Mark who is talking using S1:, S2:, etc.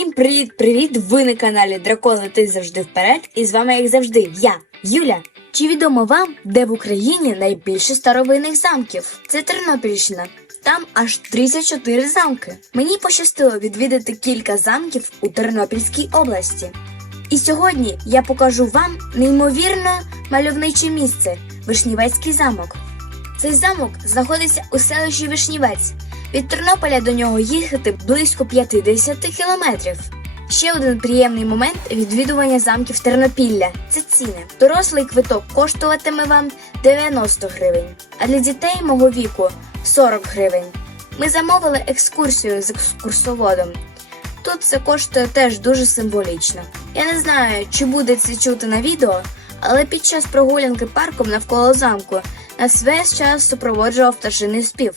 S1: Всім привіт-привіт! Ви на каналі Дракон летить завжди вперед. І з вами, як завжди, я, Юля. Чи відомо вам, де в Україні найбільше старовинних замків? Це Тернопільщина. Там аж 34 замки. Мені пощастило відвідати кілька замків у Тернопільській області. І сьогодні я покажу вам неймовірно мальовниче місце Вишнівецький замок. Цей замок знаходиться у селищі Вишнівець. Від Тернополя до нього їхати близько 50 кілометрів. Ще один приємний момент відвідування замків Тернопілля це ціни. Дорослий квиток коштуватиме вам 90 гривень, а для дітей мого віку 40 гривень. Ми замовили екскурсію з екскурсоводом. Тут це коштує теж дуже символічно. Я не знаю, чи буде це чути на відео, але під час прогулянки парком навколо замку нас весь час супроводжував пташиний спів.